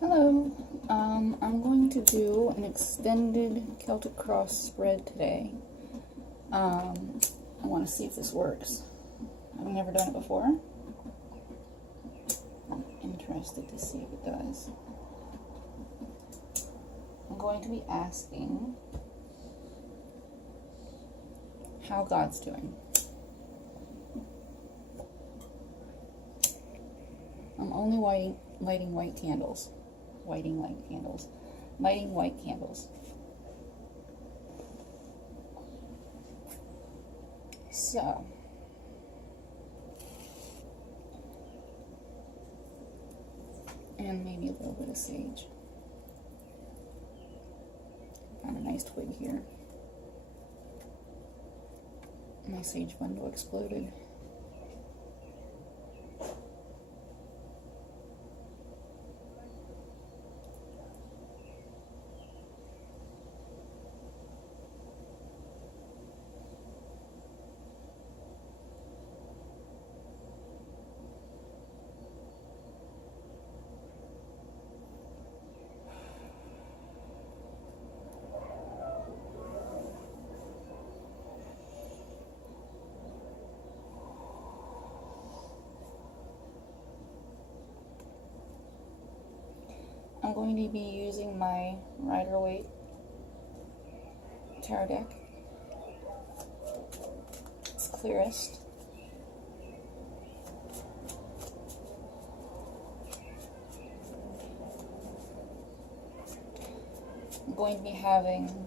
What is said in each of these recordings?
Hello. I'm going to do an extended Celtic cross spread today. I want to see if this works. I've never done it before. I'm interested to see if it does. I'm going to be asking how God's doing. I'm only lighting white candles. Lighting white candles. So, and maybe a little bit of sage. Found a nice twig here. My sage bundle exploded. I'm going to be using my Rider-Waite tarot deck. It's clearest. I'm going to be having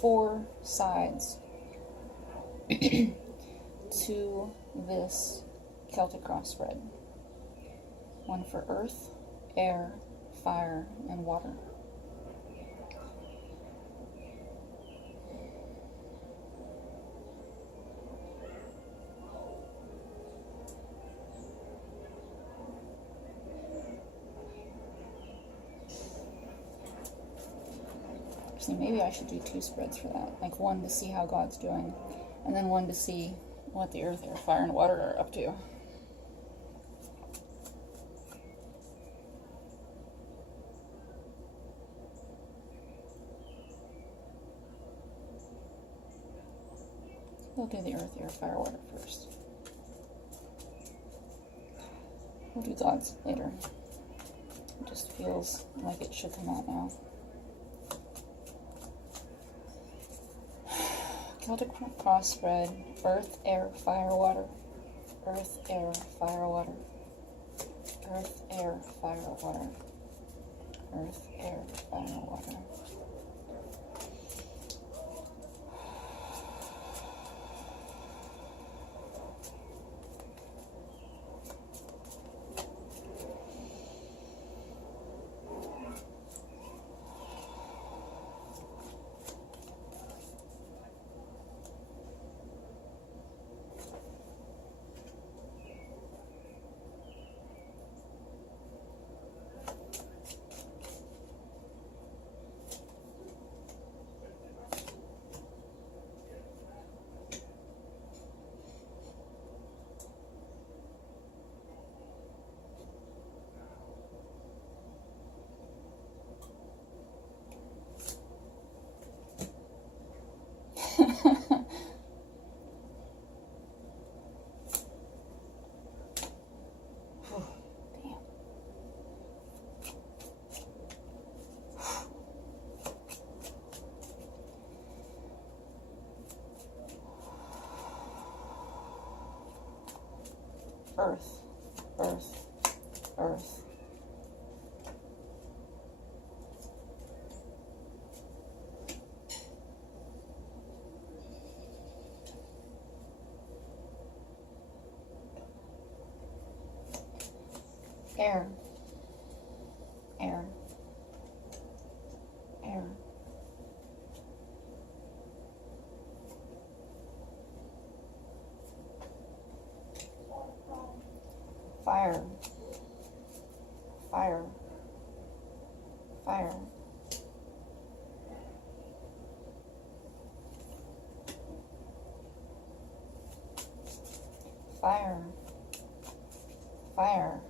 4 sides to this Celtic cross spread. One for earth, air, fire, and water. Actually, maybe I should do 2 spreads for that. Like one to see how God's doing, and then one to see what the earth, air, fire, and water are up to. We'll do the earth, air, fire, water first. We'll do God's later. It just feels like it should come out now. Celtic cross spread, earth, air, fire, water. Earth, air, fire, water. Earth, air, fire, water. Earth, air, fire, water. Earth, earth, earth. Air, air, air. Fire, fire, fire. Fire, fire,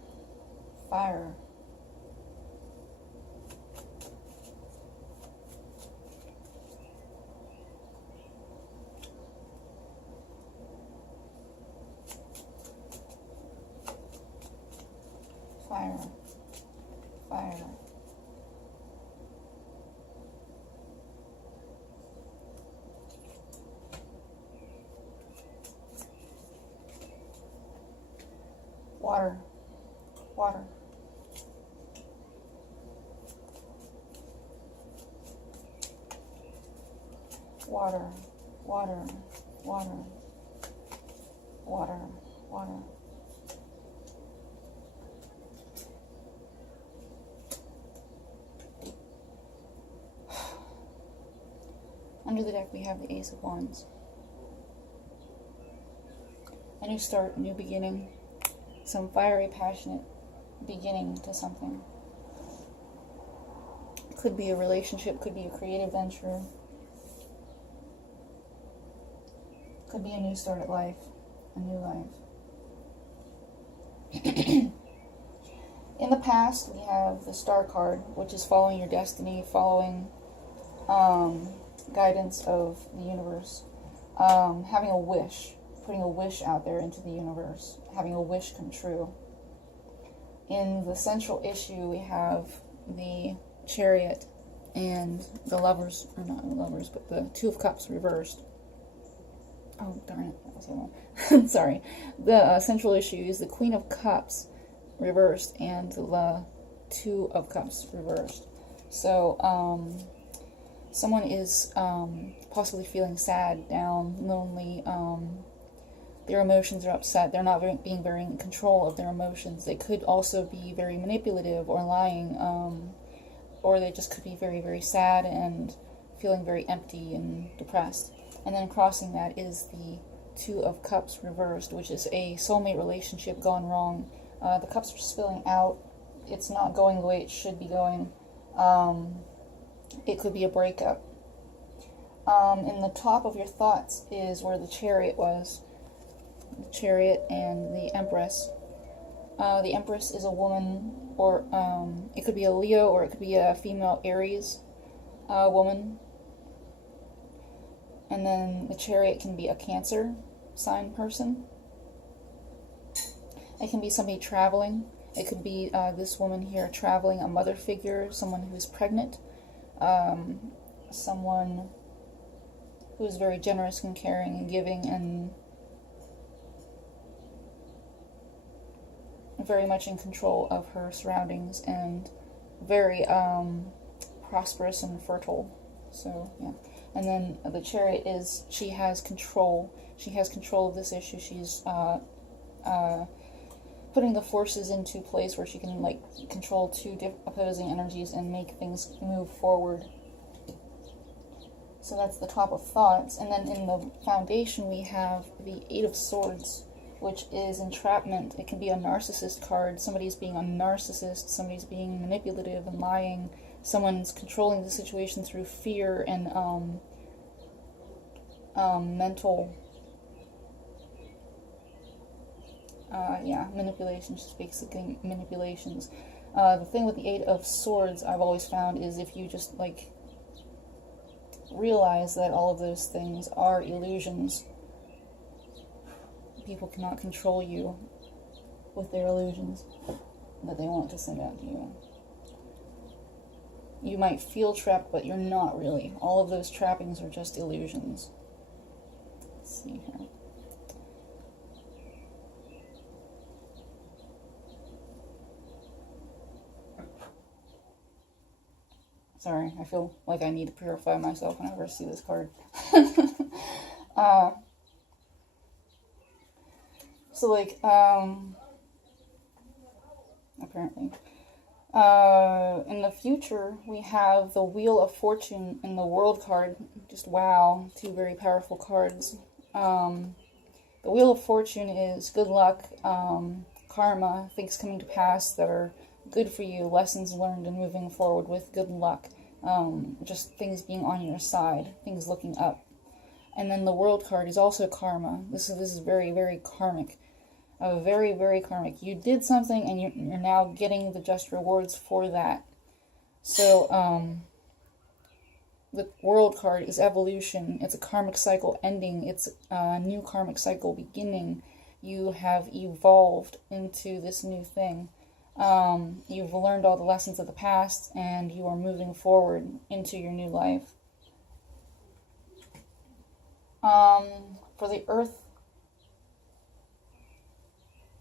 fire, fire, fire. Water, water. Water, water, water, water, water. Under the deck we have the Ace of Wands. A new start, a new beginning. Some fiery, passionate beginning to something. Could be a relationship, could be a creative venture. Could be a new start at life, a new life. In the past, we have the Star card, which is following your destiny, following guidance of the universe, having a wish, putting a wish out there into the universe, having a wish come true. In the central issue, we have the Chariot and the Lovers, or not the Lovers, but the Two of Cups reversed. Oh, darn it, that was the one. Sorry. The central issue is the Queen of Cups reversed and the Two of Cups reversed. So, someone is possibly feeling sad, down, lonely. Their emotions are upset. They're not being very in control of their emotions. They could also be very manipulative or lying, or they just could be very, very sad and feeling very empty and depressed. And then crossing that is the Two of Cups reversed, which is a soulmate relationship gone wrong. The cups are spilling out. It's not going the way it should be going. It could be a breakup. In the top of your thoughts is where the Chariot was. The Chariot and the Empress. The Empress is a woman, or it could be a Leo, or it could be a female Aries woman. And then the Chariot can be a Cancer sign person. It can be somebody traveling. It could be this woman here traveling, a mother figure, someone who's pregnant, someone who's very generous and caring and giving and very much in control of her surroundings and very prosperous and fertile. So, yeah. And then the Chariot is, she has control. She has control of this issue. She's putting the forces into place where she can, like, control two opposing energies and make things move forward. So that's the top of thoughts. And then in the foundation we have the Eight of Swords, which is entrapment. It can be a narcissist card. Somebody's being a narcissist. Somebody's being manipulative and lying. Someone's controlling the situation through fear and mental manipulations, just basically manipulations. The thing with the Eight of Swords I've always found is if you just, like, realize that all of those things are illusions, people cannot control you with their illusions that they want to send out to you. You might feel trapped, but you're not really. All of those trappings are just illusions. Let's see here. Sorry, I feel like I need to purify myself whenever I see this card. So, like, apparently. In the future, we have the Wheel of Fortune and the World card. Just wow, two very powerful cards. The Wheel of Fortune is good luck, karma, things coming to pass that are good for you, lessons learned and moving forward with good luck. Just things being on your side, things looking up. And then the World card is also karma. This is very, very karmic. Very, very karmic. You did something and you're now getting the just rewards for that. So, the World card is evolution. It's a karmic cycle ending. It's a new karmic cycle beginning. You have evolved into this new thing. You've learned all the lessons of the past, and you are moving forward into your new life. For the earth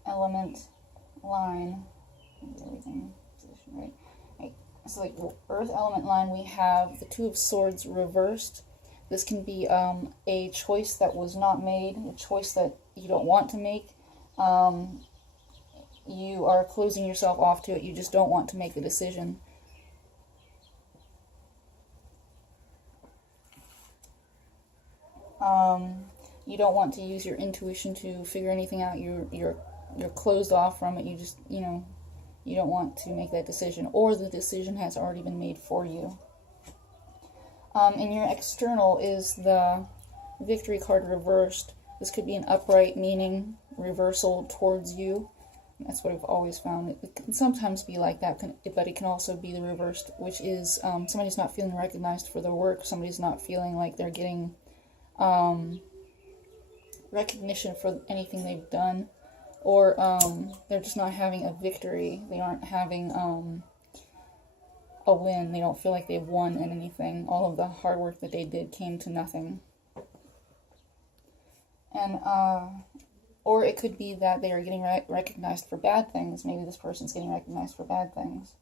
element line, everything position right. So like earth element line, we have the Two of Swords reversed. This can be a choice that was not made, a choice that you don't want to make. You are closing yourself off to it. You just don't want to make the decision. You don't want to use your intuition to figure anything out. You're closed off from it. You just, you don't want to make that decision, or the decision has already been made for you. And your external is the Victory card reversed. This could be an upright, meaning reversal towards you. That's what I've always found. It can sometimes be like that, but it can also be the reversed, which is somebody's not feeling recognized for their work. Somebody's not feeling like they're getting recognition for anything they've done, or they're just not having a victory. They aren't having a win. They don't feel like they've won at anything. All of the hard work that they did came to nothing. And or it could be that they are getting recognized for bad things. Maybe this person's getting recognized for bad things.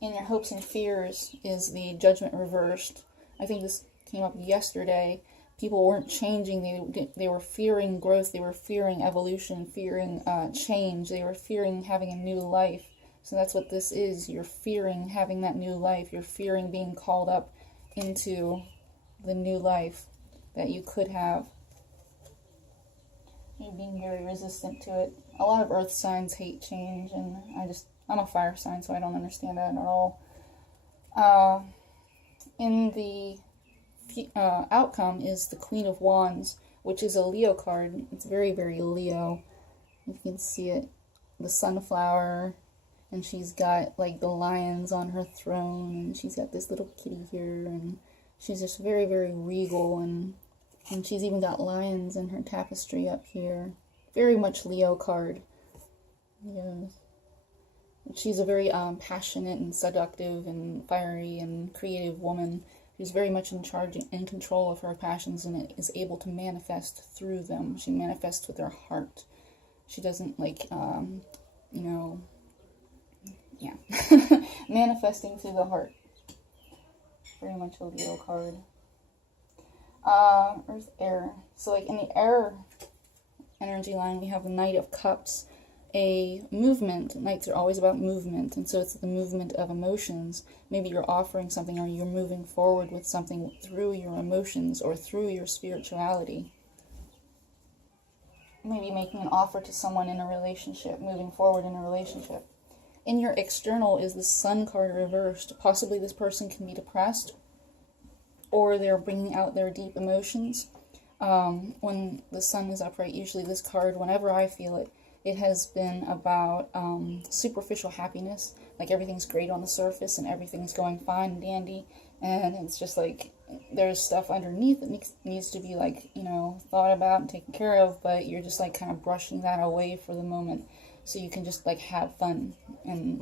In your hopes and fears is the Judgment reversed. I think this came up yesterday. People weren't changing. They were fearing growth. They were fearing evolution, fearing change. They were fearing having a new life. So that's what this is. You're fearing having that new life. You're fearing being called up into the new life that you could have. You're being very resistant to it. A lot of earth signs hate change, and I'm a fire sign, so I don't understand that at all. In the outcome is the Queen of Wands, which is a Leo card. It's very, very Leo. You can see it. The sunflower, and she's got like the lions on her throne, and she's got this little kitty here, and she's just very, very regal, and she's even got lions in her tapestry up here. Very much Leo card. Yes. She's a very passionate and seductive and fiery and creative woman who's very much in charge and in control of her passions, and is able to manifest through them. She manifests with her heart. She doesn't manifesting through the heart. Very much a Leo card. Earth, air. So like in the air energy line, we have the Knight of Cups, a movement. Knights are always about movement, and so it's the movement of emotions. Maybe you're offering something, or you're moving forward with something through your emotions or through your spirituality. Maybe making an offer to someone in a relationship, moving forward in a relationship. In your external is the Sun card reversed. Possibly this person can be depressed, or they're bringing out their deep emotions. When the Sun is upright, usually this card, whenever I feel it, it has been about superficial happiness. Like everything's great on the surface and everything's going fine and dandy, and it's just like there's stuff underneath that needs to be like, thought about and taken care of, but you're just like kind of brushing that away for the moment so you can just like have fun and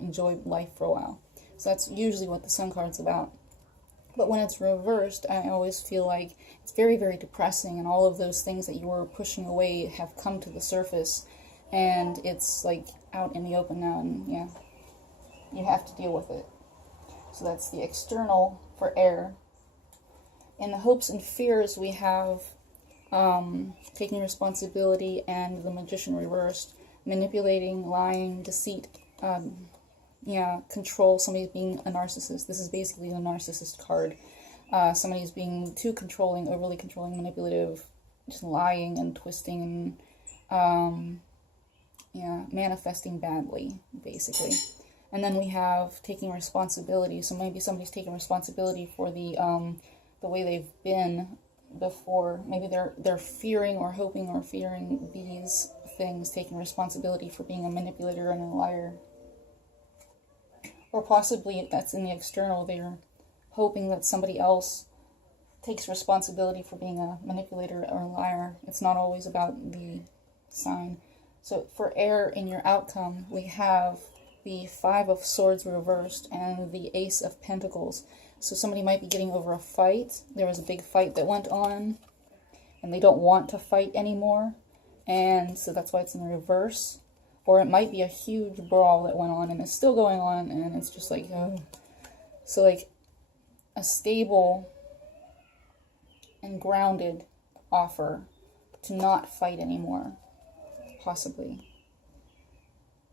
enjoy life for a while. So that's usually what the Sun card's about. But when it's reversed, I always feel like it's very, very depressing, and all of those things that you were pushing away have come to the surface, and it's like out in the open now, and yeah, you have to deal with it. So that's the external for air. In the hopes and fears, we have taking responsibility and the Magician reversed, manipulating, lying, deceit, control. Somebody's being a narcissist. This is basically the narcissist card. Somebody's being too controlling, overly controlling, manipulative, just lying and twisting and manifesting badly, basically. And then we have taking responsibility. So maybe somebody's taking responsibility for the way they've been before. Maybe they're fearing or hoping or fearing these things, taking responsibility for being a manipulator and a liar. Or possibly that's in the external. They're hoping that somebody else takes responsibility for being a manipulator or a liar. It's not always about the sign. So for air in your outcome, we have the Five of Swords reversed and the Ace of Pentacles. So somebody might be getting over a fight. There was a big fight that went on, and they don't want to fight anymore. And so that's why it's in the reverse. Or it might be a huge brawl that went on and is still going on, and it's just like, oh. So like a stable and grounded offer to not fight anymore, possibly,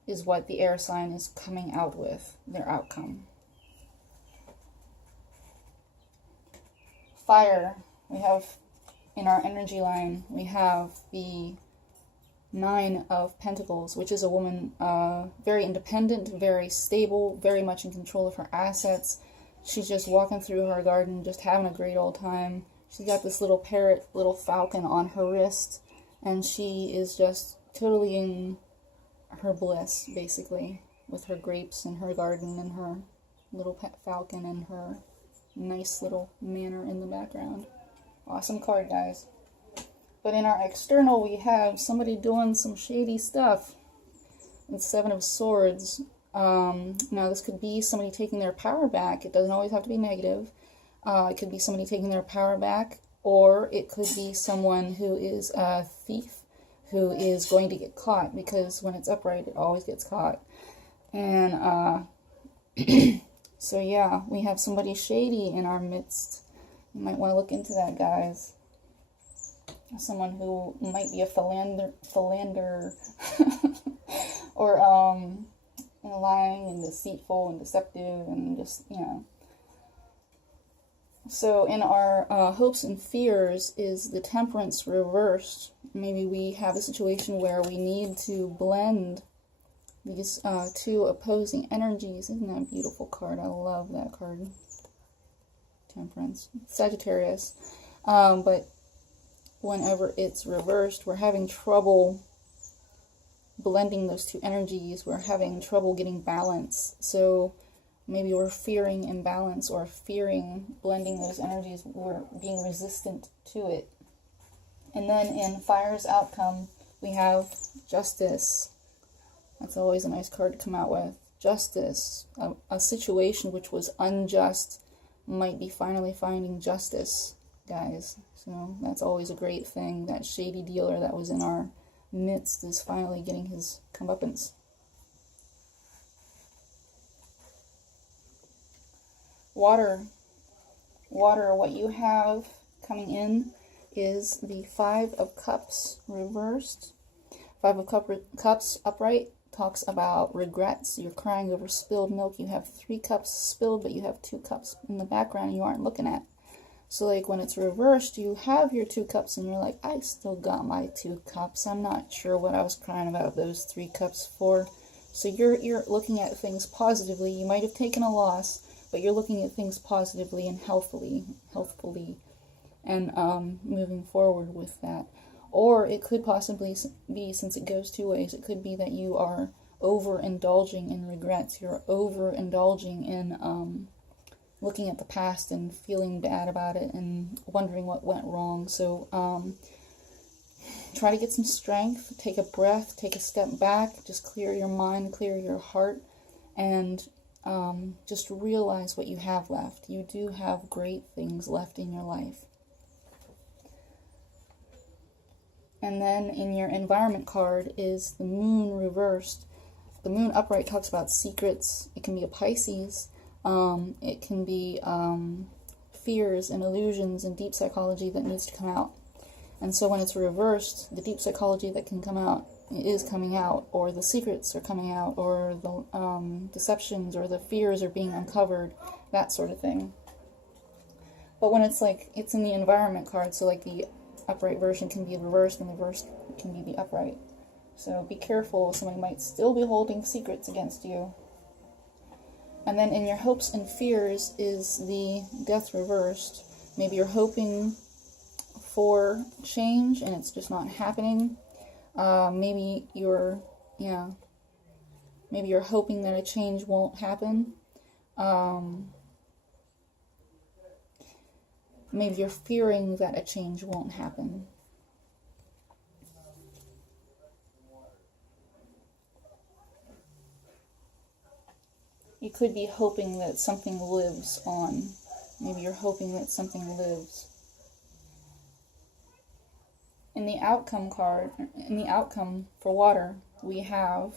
is what the air sign is coming out with, their outcome. Fire, we have in our energy line, we have the Nine of Pentacles, which is a woman very independent, very stable, very much in control of her assets. She's just walking through her garden, just having a great old time. She's got this little parrot, little falcon on her wrist, and she is just totally in her bliss, basically, with her grapes and her garden and her little pet falcon and her nice little manor in the background. Awesome card, guys. But in our external, we have somebody doing some shady stuff. It's Seven of Swords. Now, this could be somebody taking their power back. It doesn't always have to be negative. It could be somebody taking their power back, or it could be someone who is a thief who is going to get caught, because when it's upright, it always gets caught. And so yeah, we have somebody shady in our midst. You might want to look into that, guys. Someone who might be a philanderer or lying and deceitful and deceptive and just, you know. So in our hopes and fears is the Temperance reversed. Maybe we have a situation where we need to blend these two opposing energies. Isn't that a beautiful card? I love that card. Temperance. Sagittarius. But whenever it's reversed, we're having trouble blending those two energies. We're having trouble getting balance. So maybe we're fearing imbalance or fearing blending those energies. We're being resistant to it. And then in Fire's outcome, we have Justice. That's always a nice card to come out with. Justice. A situation which was unjust might be finally finding justice, guys. So that's always a great thing. That shady dealer that was in our midst is finally getting his comeuppance. Water. Water, what you have coming in is the Five of Cups reversed. Five of Cups upright talks about regrets. You're crying over spilled milk. You have 3 cups spilled, but you have 2 cups in the background you aren't looking at. So like when it's reversed, you have your 2 cups and you're like, I still got my 2 cups. I'm not sure what I was crying about those 3 cups for. So you're looking at things positively. You might have taken a loss, but you're looking at things positively and healthfully, and moving forward with that. Or it could possibly be, since it goes 2 ways, it could be that you are overindulging in regrets. You're overindulging in looking at the past and feeling bad about it and wondering what went wrong. So try to get some strength, take a breath, take a step back, just clear your mind, clear your heart, and just realize what you have left. You do have great things left in your life. And then in your environment card is the Moon reversed. The Moon upright talks about secrets. It can be a Pisces. It can be fears and illusions and deep psychology that needs to come out. And so when it's reversed, the deep psychology that can come out is coming out, or the secrets are coming out, or the deceptions or the fears are being uncovered, that sort of thing. But when it's like, it's in the environment card, so like the upright version can be reversed and the reversed can be the upright. So be careful, somebody might still be holding secrets against you. And then in your hopes and fears is the Death reversed. Maybe you're hoping for change and it's just not happening. Maybe you're hoping that a change won't happen. Maybe you're fearing that a change won't happen. You could be hoping that something lives on. Maybe you're hoping that something lives. In the outcome card, in the outcome for water, we have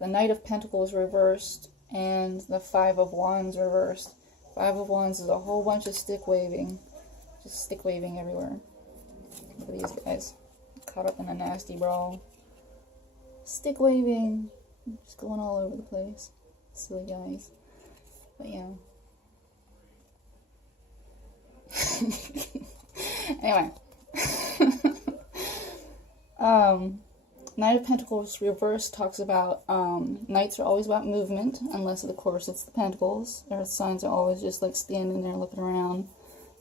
the Knight of Pentacles reversed and the Five of Wands reversed. Five of Wands is a whole bunch of stick waving. Just stick waving everywhere. Look at these guys. Caught up in a nasty brawl. Stick waving. Just going all over the place. Silly guys. But yeah. Anyway. Knight of Pentacles reversed talks about knights are always about movement, unless of course it's the Pentacles. Earth signs are always just like standing there looking around,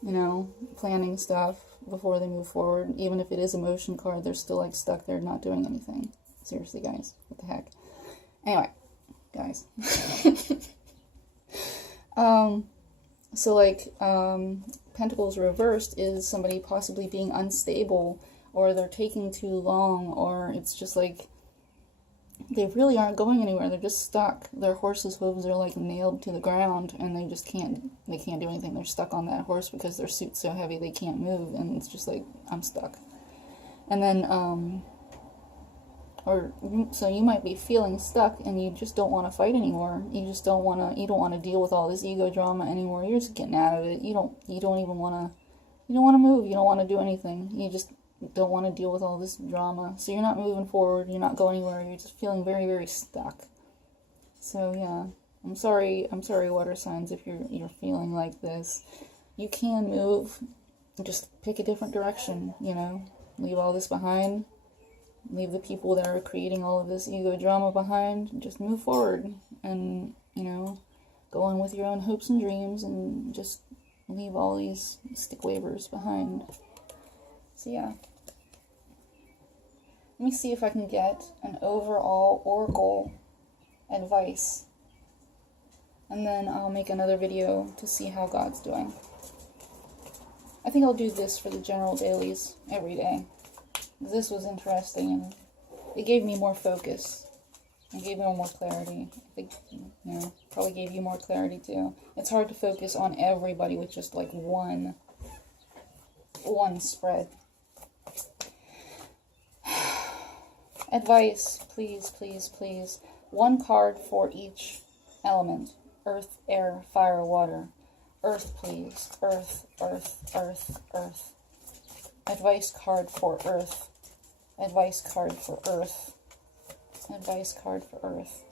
you know, planning stuff before they move forward. Even if it is a motion card, they're still like stuck there not doing anything. Seriously, guys, what the heck? Anyway, guys. So like Pentacles reversed is somebody possibly being unstable, or they're taking too long, or it's just like they really aren't going anywhere. They're just stuck. Their horse's hooves are like nailed to the ground, and they just can't do anything. They're stuck on that horse because their suit's so heavy they can't move, and it's just like, I'm stuck. And then so you might be feeling stuck and you just don't want to fight anymore. You just don't want to deal with all this ego drama anymore. You're just getting out of it. You don't even want to move. You don't want to do anything. You just don't want to deal with all this drama. So you're not moving forward. You're not going anywhere. You're just feeling very, very stuck. So yeah, I'm sorry water signs, if you're feeling like this. You can move. Just pick a different direction, you know. Leave all this behind. Leave the people that are creating all of this ego drama behind. Just move forward and, you know, go on with your own hopes and dreams, and just leave all these stick wavers behind. So yeah. Let me see if I can get an overall oracle advice. And then I'll make another video to see how God's doing. I think I'll do this for the general dailies every day. This was interesting, and it gave me more focus. It gave me more clarity. I think, you know, probably gave you more clarity too. It's hard to focus on everybody with just like one spread. Advice, please, please, please. One card for each element. Earth, air, fire, water. Earth, please. Earth, earth, earth, earth. Advice card for earth. Advice card for earth. Advice card for earth.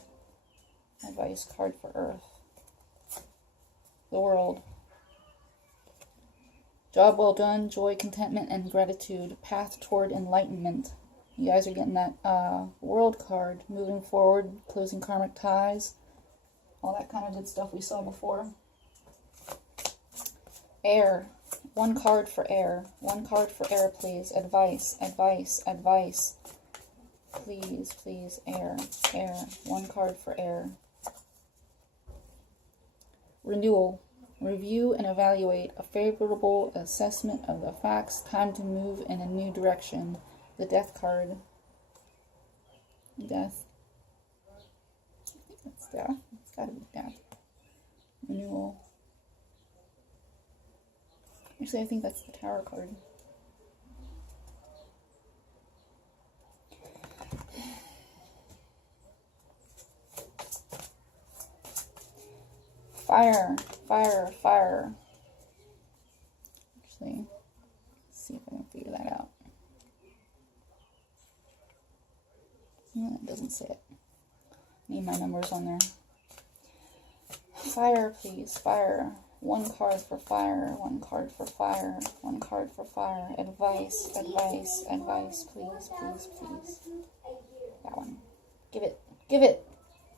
Advice card for earth. The world. Job well done, joy, contentment, and gratitude. Path toward enlightenment. You guys are getting that world card. Moving forward, closing karmic ties. All that kind of good stuff we saw before. Air. One card for air. One card for air, please. Advice, advice, advice. Please, please, air, air. One card for air. Renewal. Review and evaluate. A favorable assessment of the facts. Time to move in a new direction. The death card. Death. I think that's death. It's gotta be death. Renewal. Actually, I think that's the Tower card. Fire, fire, fire. Actually, let's see if I can figure that out. No, it doesn't say it. Need my numbers on there. Fire, please, fire. One card for fire, one card for fire, one card for fire. Advice, advice, advice, please, please, please. That one. Give it, give it.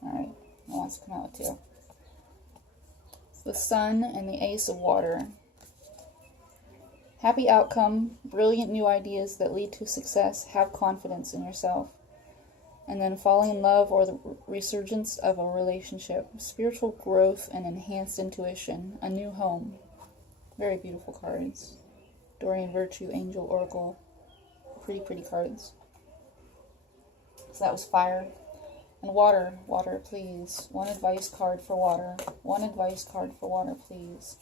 Alright, it wants to come out too. The Sun and the Ace of Water. Happy outcome, brilliant new ideas that lead to success. Have confidence in yourself. And then falling in love or the resurgence of a relationship. Spiritual growth and enhanced intuition. A new home. Very beautiful cards. Dorian Virtue, Angel, Oracle. Pretty, pretty cards. So that was fire. And water. Water, please. One advice card for water. One advice card for water, please.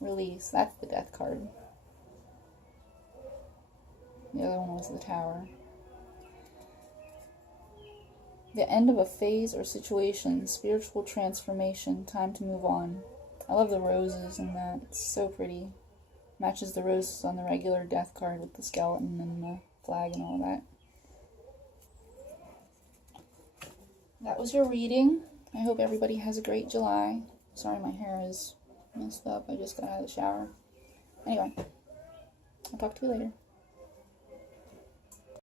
Release. That's the death card. The other one was the Tower. The end of a phase or situation. Spiritual transformation. Time to move on. I love the roses in that. It's so pretty. Matches the roses on the regular death card with the skeleton and the flag and all that. That was your reading. I hope everybody has a great July. Sorry my hair is messed up. I just got out of the shower. Anyway, I'll talk to you later.